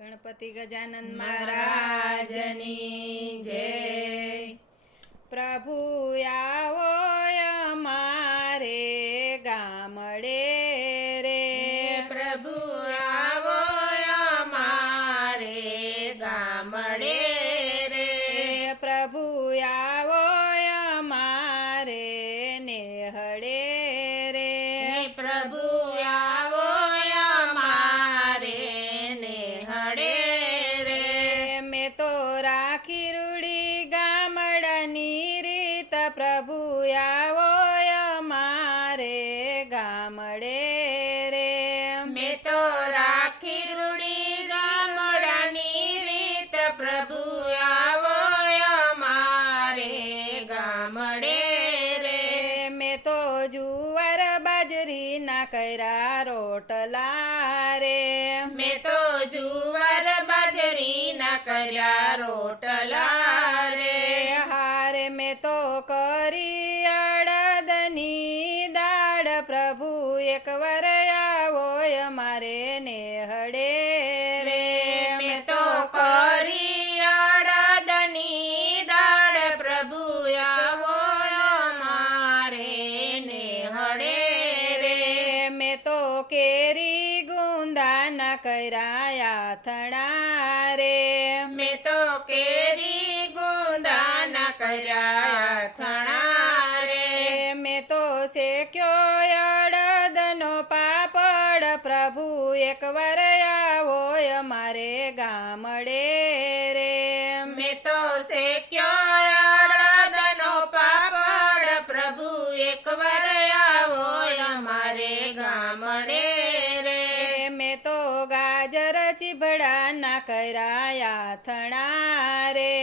ગણપતિ ગજાનન મહારાજની જય। પ્રભુ આવો અમારે ગામડે રે, પ્રભુ આવો અમારે ગામડે રે, પ્રભુ આવો અમારે નેહડે રે, પ્રભુ આવો અમારે નેહડે રે। મેં તો રાખી રૂડી ગામડાની રીત, પ્રભુ આવો અમારે ગામડે રે, મેં તો રાખી રૂડી ગામડાની રીત, પ્રભુ આવો અમારે ગામડે રે। મેં તો જુવાર બાજરી ના કર્યા રોટલા રે, મેં તો જુવાર બાજરી ના કર્યા રોટલા રે, હારે મેં તો કરી અડદની દાળ, પ્રભુ એકવાર આવો અમારે નેહડે રે, મેં તો કરી અડદની દાળ, પ્રભુ આવો અમારે નેહડે રે। મેં તો કેરી ગુંદા ના કર્યા થણા રે, મેં તો કેરી ગુંદા ના કર્યા થણા રે, મેં તો શેક્યો અડદનો પાપડ, પ્રભુ એકવાર આવો અમારે ગામડે રે, મેં તો શેક્યો અડદનો પાપડ, પ્રભુ એકવાર આવો અમારે ગામડે રે। મેં તો ગાજર ચીબડા ના કર્યા થણા રે,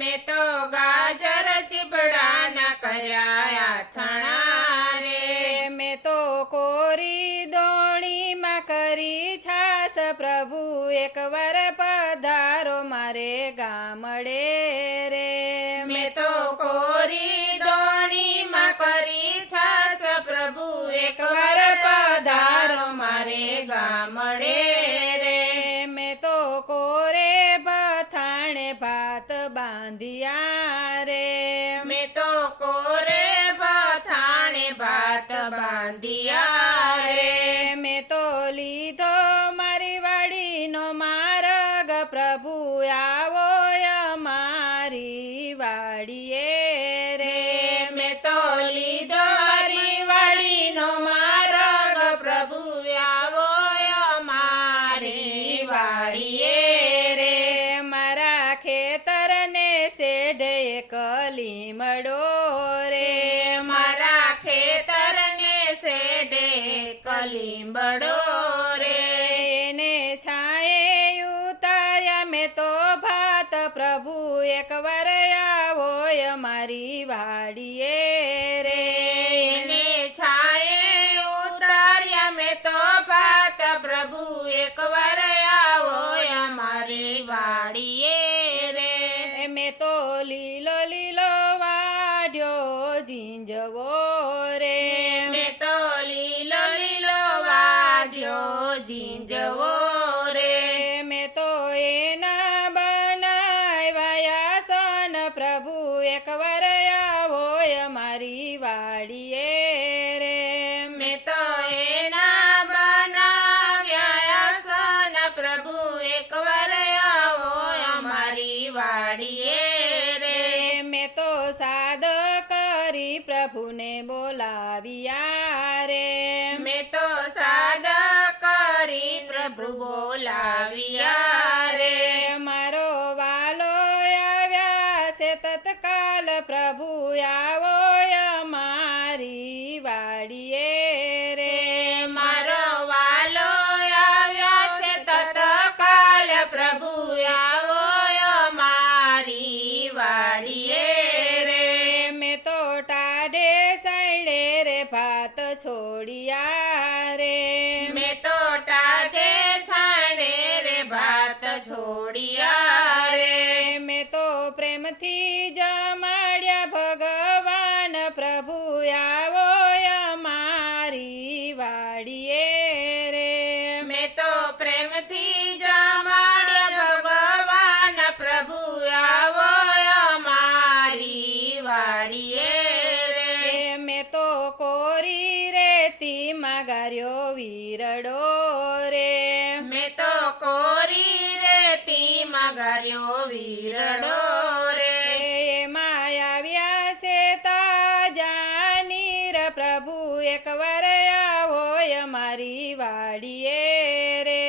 મેં તો ગાજર ચીબડા ના કર્યા થણા રે, મેં તો કોરી દોણીમાં કરી છાસ, પ્રભુ એકવાર પધારો મારે ગામડે રે, મેં તો કોરી દોણીમાં કરી છાસ, પ્રભુ એકવાર પધારો મારે ગામડે રે। મેં તો કોરે બથાણે ભાત બાંધિયા રે, મેં તો કોરે બથાણે ભાત બાંધિયા રે, મેં તો લીધો મારી વાડીનો માર્ગ, પ્રભુ આવો અમારી વાડીએ રે, મેં તો લીધો મારી વાડીનો માર્ગ, પ્રભુ આવો અમારી વાડીએ રે। મારા ખેતરને શેઢે કલીમડો રે, મારા ખેતરને શેઢે કલીંબડો રે, એને છાંયે ઉતાર્યા મેં તો ભાત, પ્રભુ એકવાર આવો અમારી વાડીએ રે, એને છાંયે ઉતાર્યા મેં તો ભાત, પ્રભુ એકવાર આવો અમારી વાડીએ રે। મેં તો લીલો લીલો વાઢ્યો ઝીંઝવો રે, મેં તો લીલો લીલો વાઢ્યો ઝીંઝવો રે, મેં તો એના બનાવ્યા સન, પ્રભુ એકવાર આવો અમારી વાડીએ રે, મેં તો એના બનાવ્યા આસન, પ્રભુ એકવાર આવો અમારી વાડીએ રે। મેં તો સાદ કરી પ્રભુને બોલાવ્યા રે, મેં તો સાદ કરી પ્રભુ બોલાવ્યા રે, મારો વાલો આવ્યા છે તત્કાલ, પ્રભુ આવો અમારી વાડીએ રે, મારો વાલો આવ્યા છે તત્કાલ, પ્રભુ આવો અમારી વાડીએ રે। મેં તો ટાઢે સાઈડે રે ભાત છોડ્યા રે, મેં તો ટાઢે છાણે રે ભાત રડો રે એમાં આવ્યા છે તાજા નીર પ્રભુ એકવાર આવો અમારી વાડીએ રે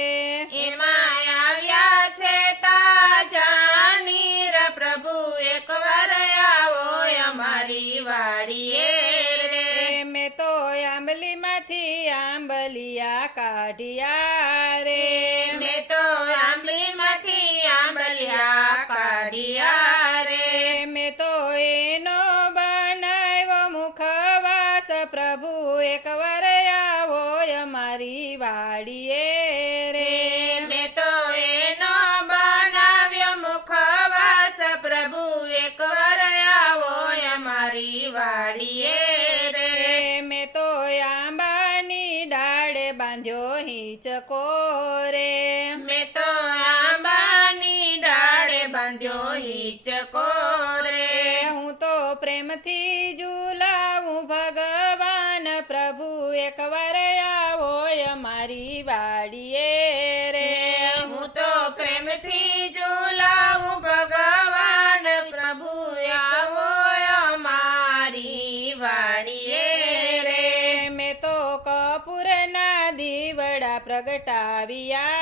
એમાં આવ્યા છે તાજા નીર પ્રભુ એકવાર આવો અમારી વાડીએ રે મેં તો આંબલીમાંથી આંબલિયા કાઢ્યા રે મેં તો આંબલીમાંથી આંબલિયા કાઢ્યા રે મેં તો એનો બનાવ્યો મુખવાસ પ્રભુ એકવાર આવો અમારી વાડીએ રે મેં તો એનો બનાવ્યો મુખવાસ પ્રભુ એકવાર આવો અમારી વાડીએ રે મેં તો આંબાની ડાળ બાંધ્યો હિંચકો રે મેં તો આંબાની ડાળે બાંધ્યો હિંચકો રે હું તો પ્રેમથી ઝુલાવું ભગવાન પ્રભુ એકવાર આવો અમારી વાડીએ રે હું તો પ્રેમથી ઝુલાવું ભગવાન પ્રભુ આવો અમારી વાડીએ રે મેં તો કપૂરના દીવડા પ્રગટાવ્યા